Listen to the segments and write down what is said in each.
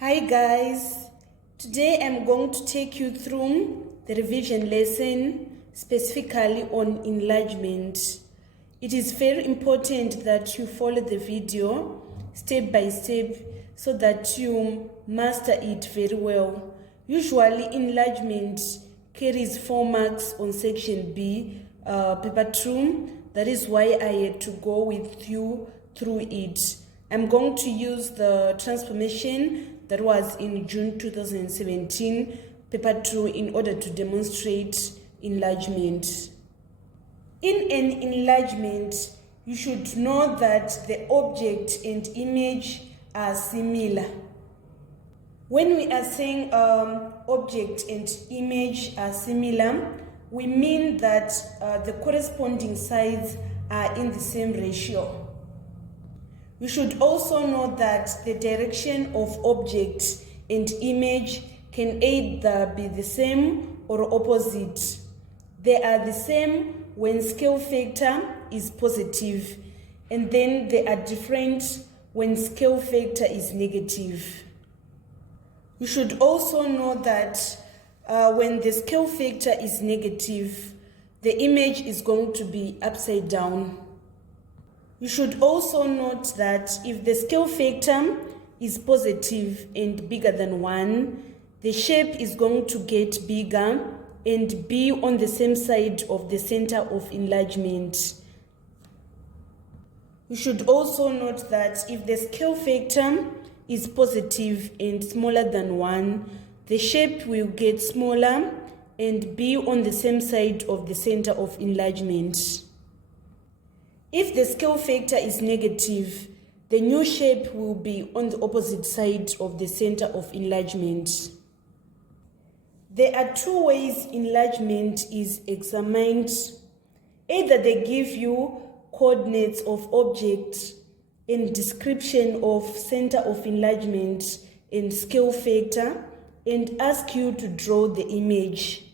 Hi guys, today I'm going to take you through the revision lesson specifically on enlargement. It is very important that you follow the video step by step so that you master it very well. Usually enlargement carries 4 marks on section B, paper 2. That is why I had to go with you through it. I'm going to use the transformation that was in June 2017, paper 2, in order to demonstrate enlargement. In an enlargement, you should know that the object and image are similar. When we are saying object and image are similar, we mean that the corresponding sides are in the same ratio. We should also know that the direction of object and image can either be the same or opposite. They are the same when scale factor is positive, and then they are different when scale factor is negative. You should also know that when the scale factor is negative, the image is going to be upside down. You should also note that if the scale factor is positive and bigger than 1, the shape is going to get bigger and be on the same side of the center of enlargement. You should also note that if the scale factor is positive and smaller than 1, the shape will get smaller and be on the same side of the center of enlargement. If the scale factor is negative, the new shape will be on the opposite side of the center of enlargement. There are 2 ways enlargement is examined. Either they give you coordinates of object and description of center of enlargement and scale factor and ask you to draw the image.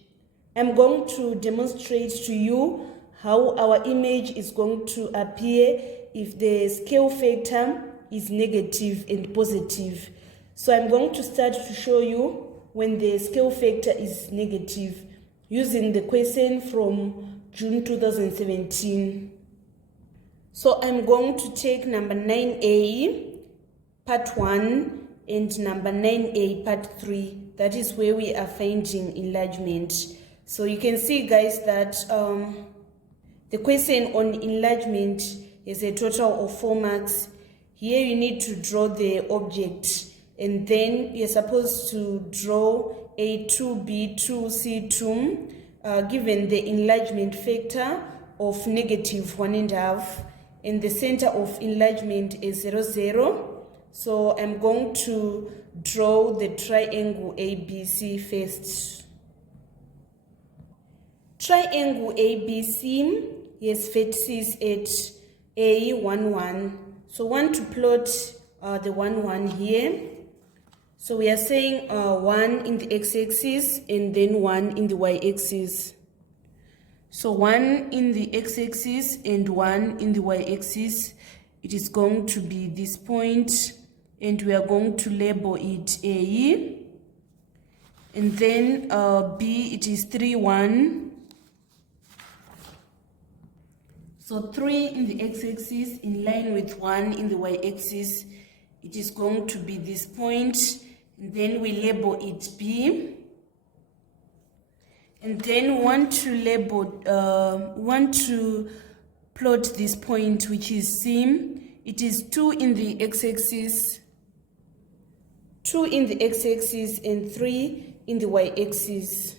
I'm going to demonstrate to you how our image is going to appear if the scale factor is negative and positive. So I'm going to start to show you when the scale factor is negative using the question from June 2017. So I'm going to take number 9A, part 1, and number 9A, part 3. That is where we are finding enlargement. So you can see, guys, that the question on enlargement is a total of 4 marks. Here you need to draw the object, and then you're supposed to draw A2, B2, C2, given the enlargement factor of -1.5, and the center of enlargement is 0, 0. So I'm going to draw the triangle ABC first. Triangle ABC has vertices at A, 1, 1. So want to plot the 1, 1 here. So we are saying 1 in the x-axis and then 1 in the y-axis. So 1 in the x-axis and 1 in the y-axis. It is going to be this point, and we are going to label it A. And then B, it is 3, 1. So 3 in the x-axis in line with 1 in the y-axis. It is going to be this point, and then we label it B. And then want to plot this point, which is C. It is 2 in the x-axis, 2 in the x-axis, and 3 in the y-axis.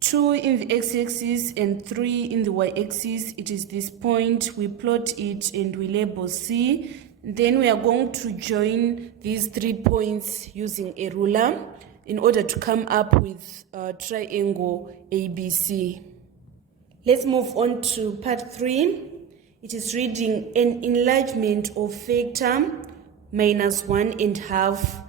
2 in the x-axis and 3 in the y-axis. It is this point. We plot it and we label C. Then we are going to join these 3 points using a ruler in order to come up with triangle ABC. Let's move on to part 3. It is reading an enlargement of factor -1.5,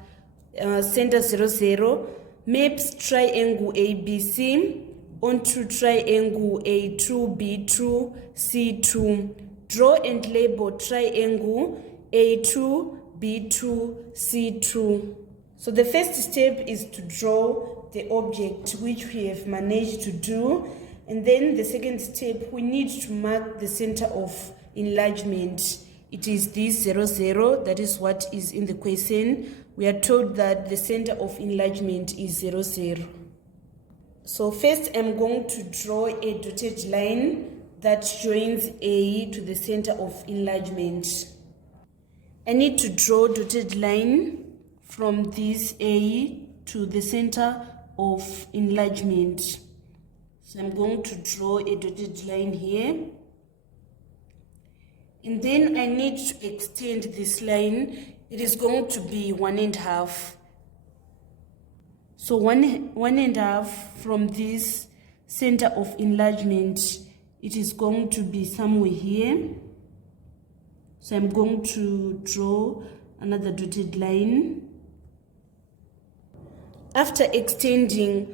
center 0, 0, maps triangle ABC onto triangle A2, B2, C2. Draw and label triangle A2, B2, C2. So the first step is to draw the object, which we have managed to do. And then the second step, we need to mark the center of enlargement. It is this 0, 0. That is what is in the question. We are told that the center of enlargement is 0, 0. So first I'm going to draw a dotted line that joins A to the center of enlargement. I need to draw a dotted line from this A to the center of enlargement. So I'm going to draw a dotted line here. And then I need to extend this line. It is going to be 1.5. So 1.5 from this center of enlargement, it is going to be somewhere here. So I'm going to draw another dotted line. After extending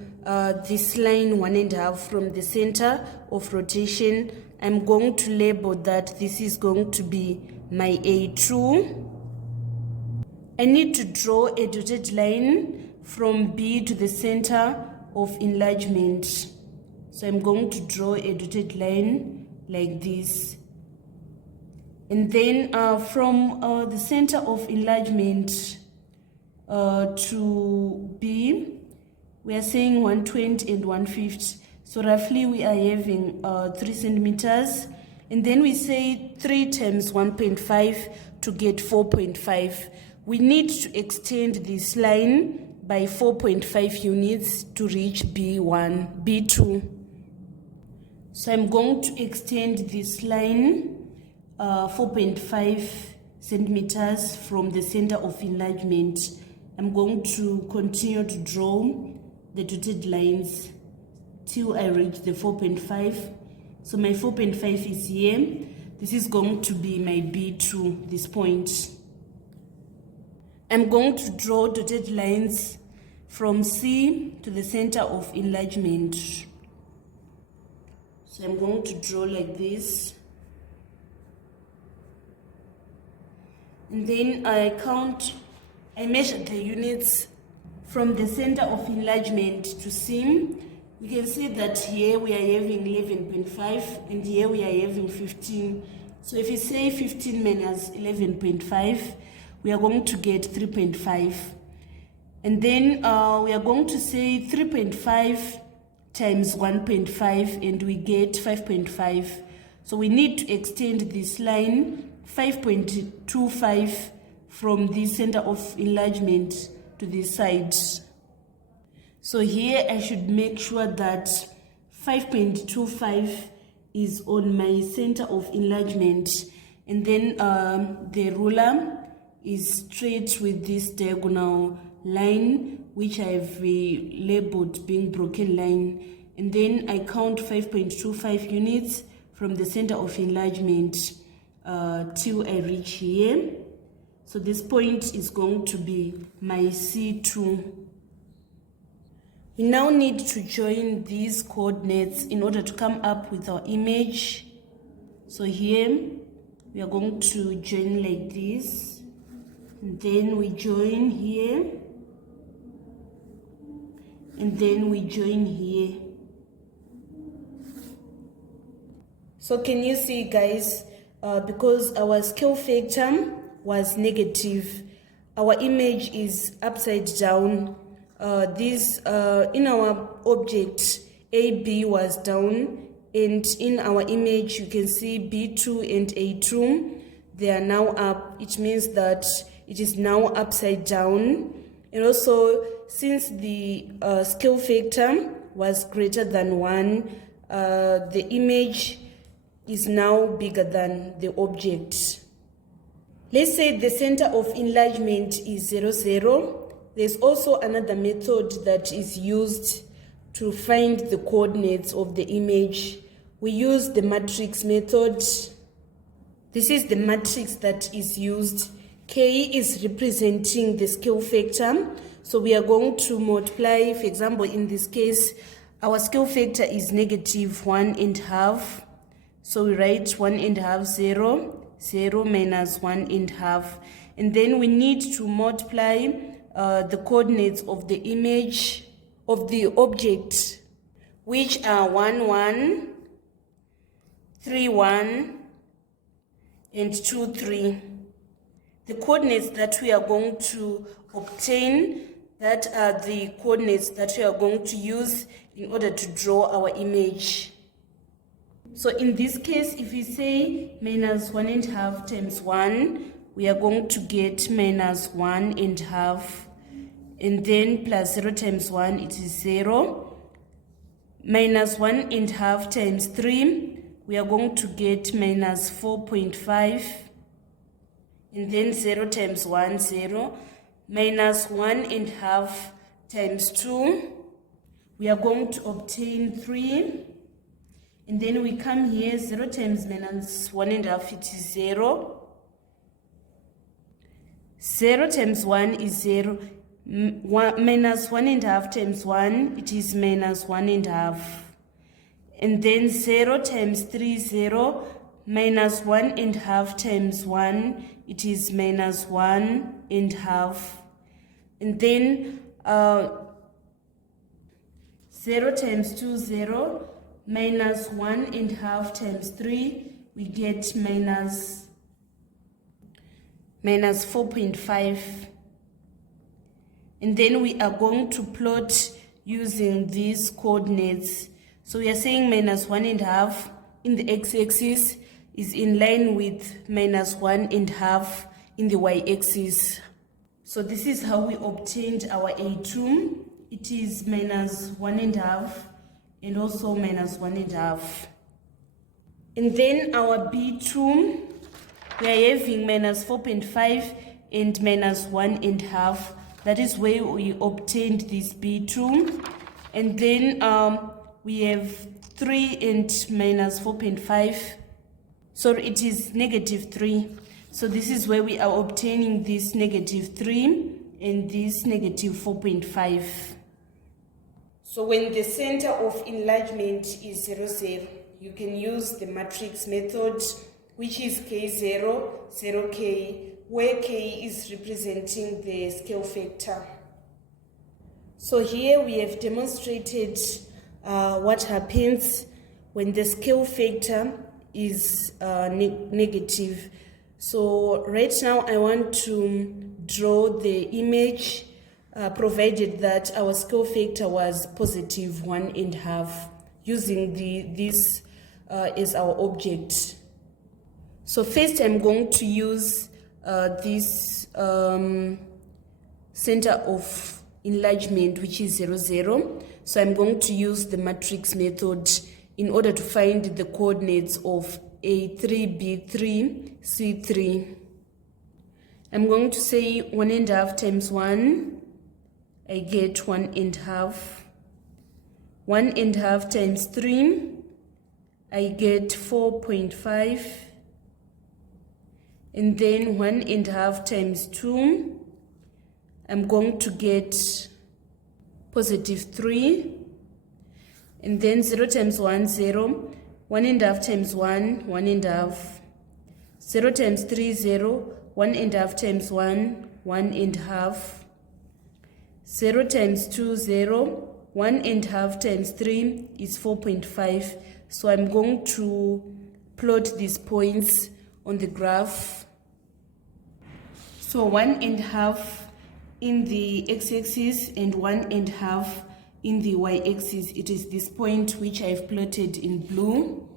this line 1.5 from the center of rotation, I'm going to label that this is going to be my A2. I need to draw a dotted line from B to the center of enlargement. So I'm going to draw a dotted line like this. And then from the center of enlargement to B, we are saying 120 and 150. So roughly we are having 3 centimeters. And then we say 3 times 1.5 to get 4.5. We need to extend this line by 4.5 units to reach B1, B2. So I'm going to extend this line 4.5 centimeters from the center of enlargement. I'm going to continue to draw the dotted lines till I reach the 4.5. So my 4.5 is here. This is going to be my B2, this point. I'm going to draw dotted lines from C to the center of enlargement. So I'm going to draw like this. And then I measure the units from the center of enlargement to C. We can see that here we are having 11.5 and here we are having 15. So if we say 15 minus 11.5, we are going to get 3.5. And then we are going to say 3.5 times 1.5 and we get 5.5. So we need to extend this line 5.25 from the center of enlargement to this side. So here I should make sure that 5.25 is on my center of enlargement, and then the ruler is straight with this diagonal line which I have labeled being broken line, and then I count 5.25 units from the center of enlargement till I reach here. So this point is going to be my C2. We now need to join these coordinates in order to come up with our image. So here we are going to join like this, and then we join here, and then we join here. So can you see, guys, because our scale factor was negative, our image is upside down. In our object, AB was down, and in our image you can see B2 and A2, they are now up. It means that it is now upside down. And also, since the scale factor was greater than 1, the image is now bigger than the object. Let's say the center of enlargement is 0, 0. There's also another method that is used to find the coordinates of the image. We use the matrix method. This is the matrix that is used. K is representing the scale factor. So we are going to multiply, for example, in this case, our scale factor is negative 1.5. So we write 1.5, 0, 0 minus 1.5. and then we need to multiply the coordinates of the image of the object, which are 1, 1, 3, 1, and 2, 3. The coordinates that we are going to obtain, that are the coordinates that we are going to use in order to draw our image. So in this case, if we say minus 1.5 times 1, we are going to get minus 1.5, and then plus 0 times 1, it is 0. Minus 1.5 times 3, we are going to get minus 4.5, and then 0 times 1, 0. Minus 1.5 times 2, we are going to obtain 3. And then we come here, 0 times minus 1.5, it is 0. 0 times 1 is 0. Minus 1.5 times 1, it is minus 1.5. And then 0 times 3, 0. Minus 1.5 times 1, it is minus 1.5. And then 0 times 2, 0. Minus 1.5 times 3, we get minus 4.5. And then we are going to plot using these coordinates. So we are saying minus 1.5 in the x-axis is in line with minus 1.5 in the y-axis. So this is how we obtained our A2. It is minus 1.5 and also minus 1.5. And then our B2, we are having minus 4.5 and minus 1.5. That is where we obtained this B2. And then we have 3 and minus 4.5. So it is negative 3. So this is where we are obtaining this negative 3 and this negative 4.5. So when the center of enlargement is 0, 0, you can use the matrix method, which is K0, 0K, where K is representing the scale factor. So here we have demonstrated what happens when the scale factor is negative. So right now I want to draw the image provided that our scale factor was positive 1.5, using this as our object. So first I'm going to use this center of enlargement, which is 0, 0. So I'm going to use the matrix method in order to find the coordinates of A3, B3, C3. I'm going to say 1.5 times 1, I get 1.5. 1.5 times 3, I get 4.5. And then 1.5 times 2, I'm going to get positive 3. And then 0 times 1, 0. 1.5 times 1, 1.5. 0 times 3, 0. 1.5 times 1, 1.5. 0 times 2, 0. 1.5 times 3 is 4.5. So I'm going to plot these points on the graph. So 1.5 in the x-axis and 1.5 in the y-axis. It is this point which I've plotted in blue.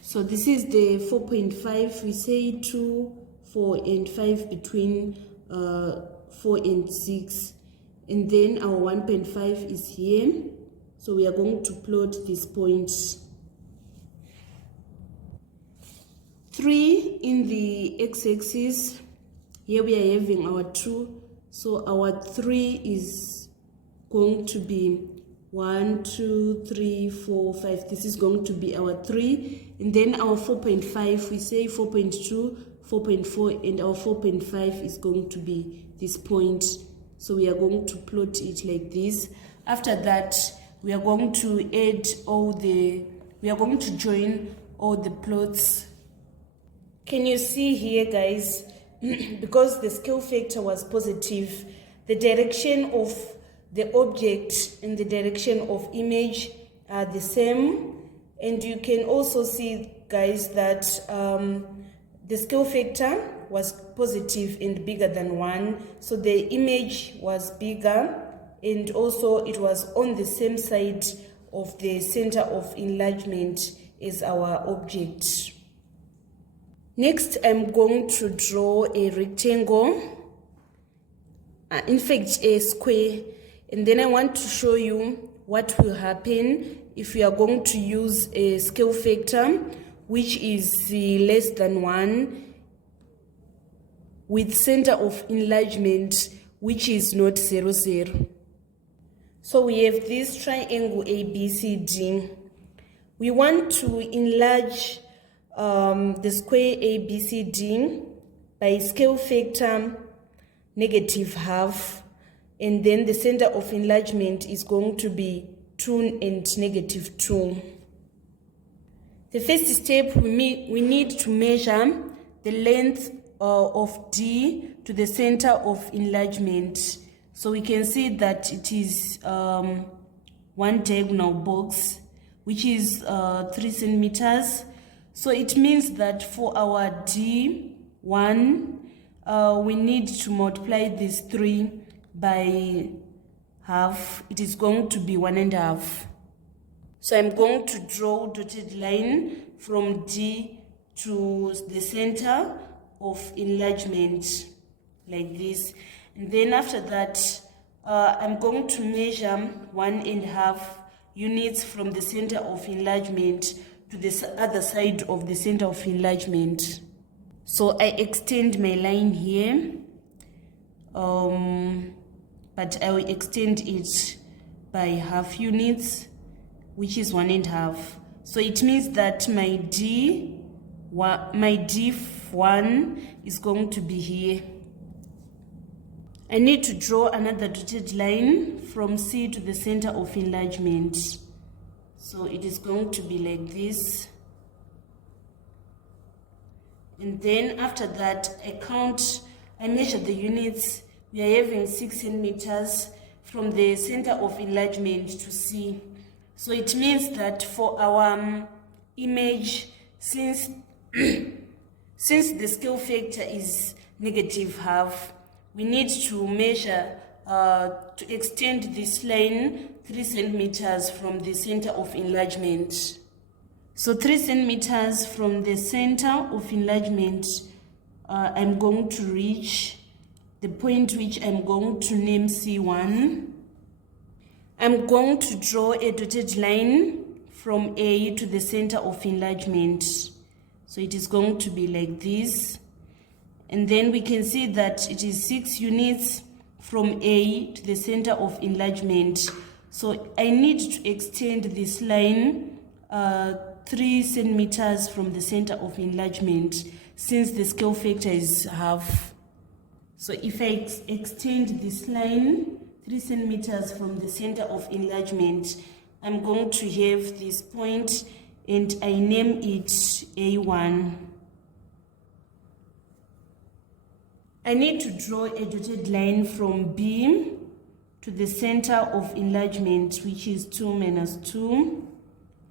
So this is the 4.5. We say 2, 4, and 5 between 4 and 6. And then our 1.5 is here. So we are going to plot this point. 3 in the x-axis. Here we are having our 2. So our 3 is going to be 1, 2, 3, 4, 5. This is going to be our 3. And then our 4.5, we say 4.2, 4.4, and our 4.5 is going to be this point. So we are going to plot it like this. After that, we are going to join all the plots. Can you see here, guys? because the scale factor was positive, the direction of the object and the direction of image are the same. And you can also see, guys, that the scale factor was positive and bigger than 1, so the image was bigger, and also it was on the same side of the center of enlargement as our object. Next, I'm going to draw a rectangle, in fact a square, and then I want to show you what will happen if we are going to use a scale factor which is less than 1 with center of enlargement which is not 0, 0. So we have this triangle ABCD. We want to enlarge the square ABCD by scale factor -half, and then the center of enlargement is going to be 2 and -2. The first step, we need to measure the length of D to the center of enlargement. So we can see that it is one diagonal box, which is 3 centimeters. So it means that for our D1, we need to multiply this 3 by half. It is going to be 1.5. So I'm going to draw dotted line from D to the center of enlargement like this, and then after that I'm going to measure 1.5 units from the center of enlargement to the other side of the center of enlargement. So I extend my line here, but I will extend it by half units, which is 1.5. So it means that my D1 is going to be here. I need to draw another dotted line from C to the center of enlargement. So it is going to be like this. And then after that, I measure the units. We are having 6 centimeters from the center of enlargement to C. So it means that for our image, since the scale factor is -half, we need to measure to extend this line 3 centimeters from the center of enlargement. So 3 centimeters from the center of enlargement, I'm going to reach the point which I'm going to name C1. I'm going to draw a dotted line from A to the center of enlargement. So it is going to be like this. And then we can see that it is 6 units from A to the center of enlargement. So I need to extend this line 3 centimeters from the center of enlargement, since the scale factor is half. So if I extend this line 3 centimeters from the center of enlargement, I'm going to have this point, and I name it A1. I need to draw a dotted line from B to the center of enlargement, which is 2 minus 2,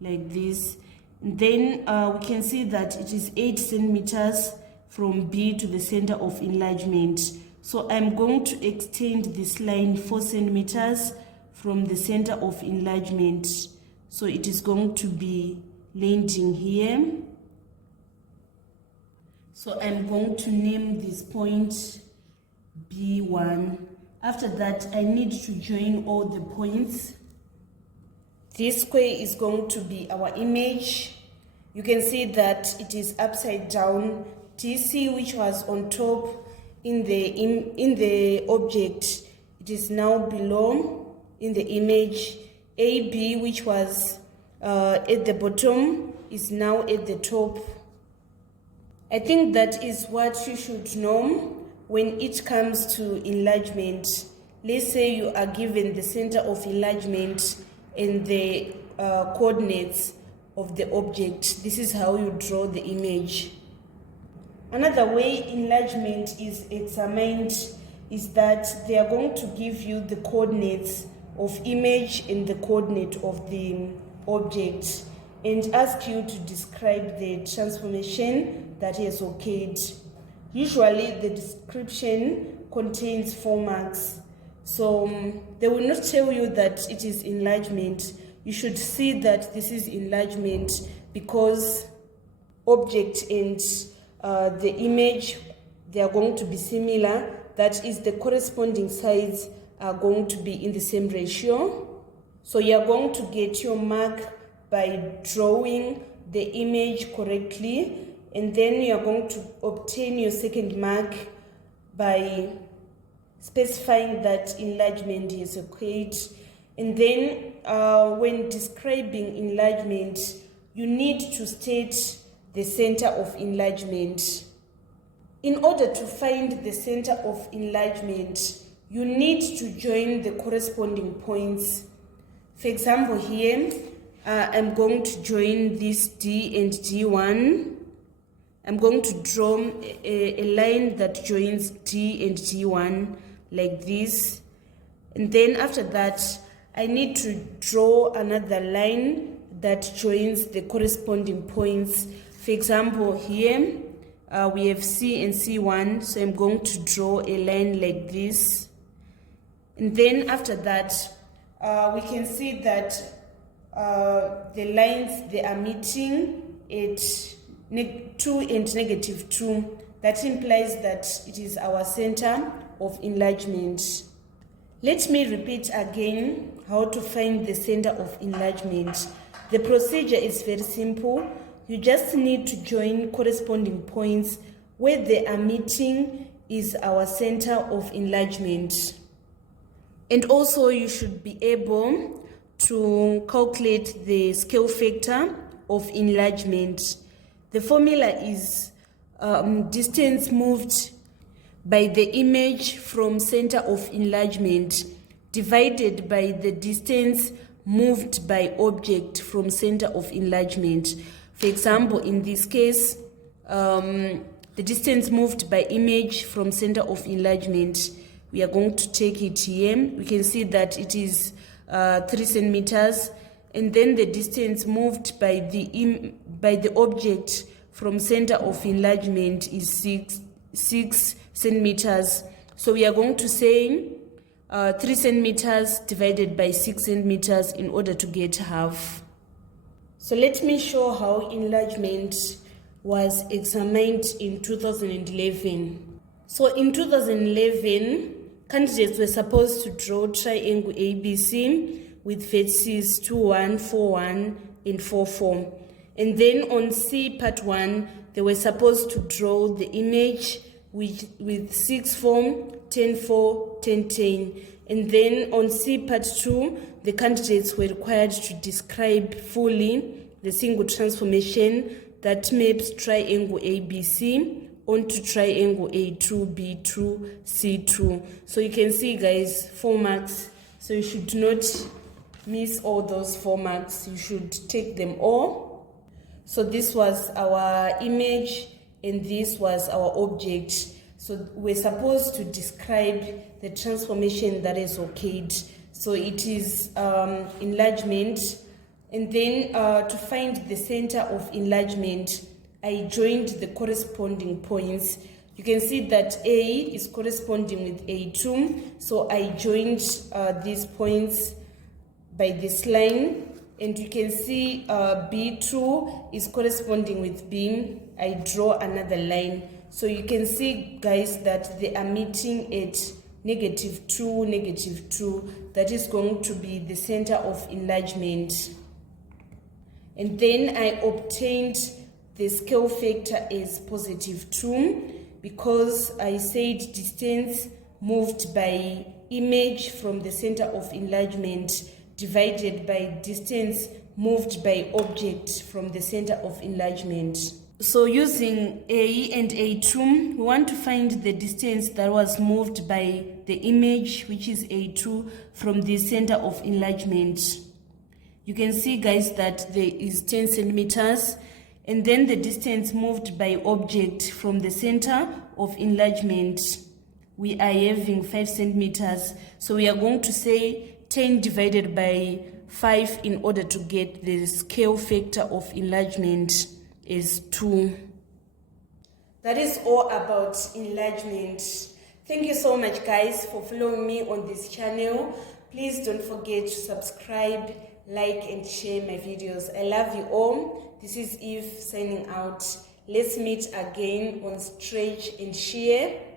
like this. And then we can see that it is 8 centimeters from B to the center of enlargement. So I'm going to extend this line 4 centimeters from the center of enlargement. So it is going to be landing here. So I'm going to name this point B1. After that, I need to join all the points. This square is going to be our image. You can see that it is upside down. DC, which was on top in the object, it is now below in the image. AB, which was at the bottom, is now at the top. I think that is what you should know when it comes to enlargement. Let's say you are given the center of enlargement and the coordinates of the object. This is how you draw the image. Another way enlargement is examined is that they are going to give you the coordinates of image and the coordinate of the object and ask you to describe the transformation that has occurred. Usually the description contains 4 marks. So they will not tell you that it is enlargement. You should see that this is enlargement because object and the image, they are going to be similar. That is, the corresponding sides are going to be in the same ratio. So you are going to get your mark by drawing the image correctly, and then you are going to obtain your second mark by specifying that enlargement is occurred. And then when describing enlargement, you need to state the center of enlargement. In order to find the center of enlargement, you need to join the corresponding points. For example, here I'm going to join this D and D1. I'm going to draw a line that joins D and D1 like this. And then after that, I need to draw another line that joins the corresponding points. For example, here we have C and C1, so I'm going to draw a line like this. And then after that, we can see that the lines, they are meeting at 2 and -2. That implies that it is our center of enlargement. Let me repeat again how to find the center of enlargement. The procedure is very simple. You just need to join corresponding points. Where they are meeting is our center of enlargement. And also you should be able to calculate the scale factor of enlargement. The formula is distance moved by the image from center of enlargement divided by the distance moved by object from center of enlargement. For example, in this case, the distance moved by image from center of enlargement, we are going to take it here. We can see that it is 3 centimeters, and then the distance moved by the object from center of enlargement is 6 centimeters. So we are going to say 3 centimeters divided by 6 centimeters in order to get half. So let me show how enlargement was examined in 2011. So in 2011, candidates were supposed to draw triangle ABC with vertices 2, 1, 4, 1, and 4, 4. And then on C part 1, they were supposed to draw the image with 6, 4, 10, 4, 10, 10. And then on C part 2, the candidates were required to describe fully the single transformation that maps triangle ABC onto triangle A2, B2, C2. So you can see, guys, 4 marks. So you should not miss all those 4 marks. You should take them all. So this was our image and this was our object. So we're supposed to describe the transformation that is occurred. So it is enlargement. And then to find the center of enlargement, I joined the corresponding points. You can see that A is corresponding with A2. So I joined these points by this line. And you can see B2 is corresponding with B. I draw another line. So you can see, guys, that they are meeting at -2, -2. That is going to be the center of enlargement. And then I obtained the scale factor as +2 because I said distance moved by image from the center of enlargement divided by distance moved by object from the center of enlargement. So using A and A2, we want to find the distance that was moved by the image, which is A2, from the center of enlargement. You can see, guys, that there is 10 centimeters, And then the distance moved by object from the center of enlargement, we are having 5 centimeters. So we are going to say 10 divided by 5 in order to get the scale factor of enlargement is 2. That is all about enlargement. Thank you so much, guys, for following me on this channel. Please don't forget to subscribe, like, and share my videos. I love you all. This is Eve signing out. Let's meet again on Stretch and Share.